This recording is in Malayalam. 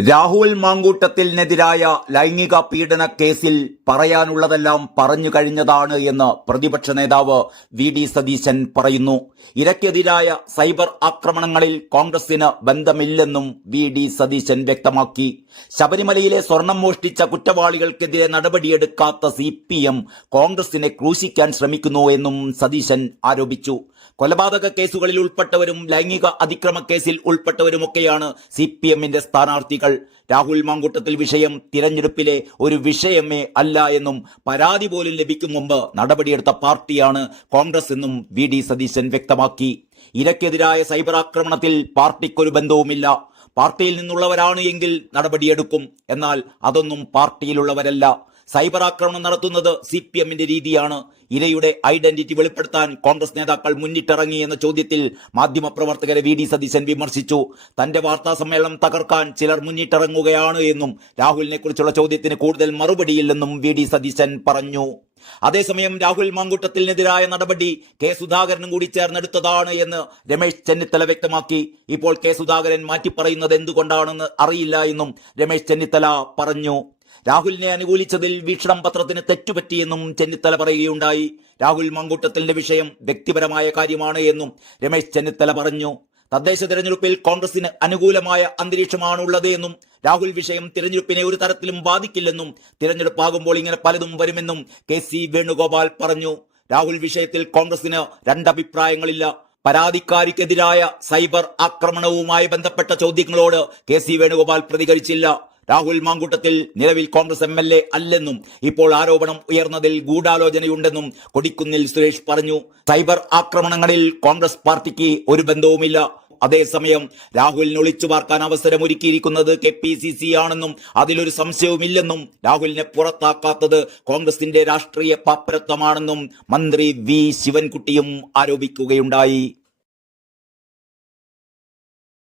രാഹുൽ മാങ്കൂട്ടത്തിനെതിരായ ലൈംഗിക പീഡന കേസിൽ പറയാനുള്ളതെല്ലാം പറഞ്ഞു കഴിഞ്ഞതാണ് എന്ന് പ്രതിപക്ഷ നേതാവ് വി.ഡി. സതീശൻ പറയുന്നു. ഇരയ്ക്കെതിരായ സൈബർ ആക്രമണങ്ങളിൽ കോൺഗ്രസിന് ബന്ധമില്ലെന്നും വി.ഡി. സതീശൻ വ്യക്തമാക്കി. ശബരിമലയിലെ സ്വർണം മോഷ്ടിച്ച കുറ്റവാളികൾക്കെതിരെ നടപടിയെടുക്കാത്ത CPM കോൺഗ്രസിനെ ക്രൂശിക്കാൻ ശ്രമിക്കുന്നു എന്നും സതീശൻ ആരോപിച്ചു. കൊലപാതക കേസുകളിൽ ഉൾപ്പെട്ടവരും ലൈംഗിക അതിക്രമ കേസിൽ ഉൾപ്പെട്ടവരുമൊക്കെയാണ് CPMന്റെ സ്ഥാനാർത്ഥികൾ. രാഹുൽ മാങ്കൂട്ടത്തിൽ വിഷയം തിരഞ്ഞെടുപ്പിലെ ഒരു വിഷയമേ അല്ല എന്നും പരാതി പോലും ലഭിക്കും മുമ്പ് നടപടിയെടുത്ത പാർട്ടിയാണ് കോൺഗ്രസ് എന്നും വി.ഡി. സതീശൻ വ്യക്തമാക്കി. ഇരയ്ക്കെതിരായ സൈബർ ആക്രമണത്തിൽ പാർട്ടിക്കൊരു ബന്ധവുമില്ല. പാർട്ടിയിൽ നിന്നുള്ളവരാണ് എങ്കിൽ നടപടിയെടുക്കും. എന്നാൽ അതൊന്നും പാർട്ടിയിലുള്ളവരല്ല. സൈബർ ആക്രമണം നടത്തുന്നത് CPMന്റെ രീതിയാണ്. ഇരയുടെ ഐഡന്റിറ്റി വെളിപ്പെടുത്താൻ കോൺഗ്രസ് നേതാക്കൾ മുന്നിട്ടിറങ്ങി എന്ന ചോദ്യത്തിൽ മാധ്യമപ്രവർത്തകരെ വി.ഡി. സതീശൻ വിമർശിച്ചു. തന്റെ വാർത്താ സമ്മേളനം തകർക്കാൻ ചിലർ മുന്നിട്ടിറങ്ങുകയാണ് എന്നും രാഹുലിനെ കുറിച്ചുള്ള ചോദ്യത്തിന് കൂടുതൽ മറുപടിയില്ലെന്നും വി.ഡി. സതീശൻ പറഞ്ഞു. അതേസമയം രാഹുൽ മാങ്കൂട്ടത്തിനെതിരായ നടപടി കെ സുധാകരനും കൂടി ചേർന്നെടുത്തതാണ് എന്ന് രമേശ് ചെന്നിത്തല വ്യക്തമാക്കി. ഇപ്പോൾ കെ സുധാകരൻ മാറ്റിപ്പറയുന്നത് എന്തുകൊണ്ടാണെന്ന് അറിയില്ല എന്നും രമേശ് ചെന്നിത്തല പറഞ്ഞു. രാഹുലിനെ അനുകൂലിച്ചതിൽ വീക്ഷണം പത്രത്തിന് തെറ്റുപറ്റിയെന്നും ചെന്നിത്തല പറയുകയുണ്ടായി. രാഹുൽ മാങ്കൂട്ടത്തിന്റെ വിഷയം വ്യക്തിപരമായ കാര്യമാണ് എന്നും രമേശ് ചെന്നിത്തല പറഞ്ഞു. തദ്ദേശ തെരഞ്ഞെടുപ്പിൽ കോൺഗ്രസിന് അനുകൂലമായ അന്തരീക്ഷമാണുള്ളത് എന്നും രാഹുൽ വിഷയം തിരഞ്ഞെടുപ്പിനെ ഒരു തരത്തിലും ബാധിക്കില്ലെന്നും തിരഞ്ഞെടുപ്പാകുമ്പോൾ ഇങ്ങനെ പലതും വരുമെന്നും കെ.സി. വേണുഗോപാൽ പറഞ്ഞു. രാഹുൽ വിഷയത്തിൽ കോൺഗ്രസിന് രണ്ടഭിപ്രായങ്ങളില്ല. പരാതിക്കാരിക്കെതിരായ സൈബർ ആക്രമണവുമായി ബന്ധപ്പെട്ട ചോദ്യങ്ങളോട് കെ.സി. വേണുഗോപാൽ പ്രതികരിച്ചില്ല. രാഹുൽ മാങ്കൂട്ടത്തിൽ നിലവിൽ കോൺഗ്രസ് MLA അല്ലെന്നും ഇപ്പോൾ ആരോപണം ഉയർന്നതിൽ ഗൂഢാലോചനയുണ്ടെന്നും കൊടിക്കുന്നിൽ സുരേഷ് പറഞ്ഞു. സൈബർ ആക്രമണങ്ങളിൽ കോൺഗ്രസ് പാർട്ടിക്ക് ഒരു ബന്ധവുമില്ല. അതേസമയം രാഹുലിന് ഒളിച്ചു പാർക്കാൻ അവസരമൊരുക്കിയിരിക്കുന്നത് KPCC ആണെന്നും അതിലൊരു സംശയവുമില്ലെന്നും രാഹുലിനെ പുറത്താക്കാത്തത് കോൺഗ്രസിന്റെ രാഷ്ട്രീയ പാപ്പരത്വമാണെന്നും മന്ത്രി വി. ശിവൻകുട്ടിയും ആരോപിക്കുകയുണ്ടായി.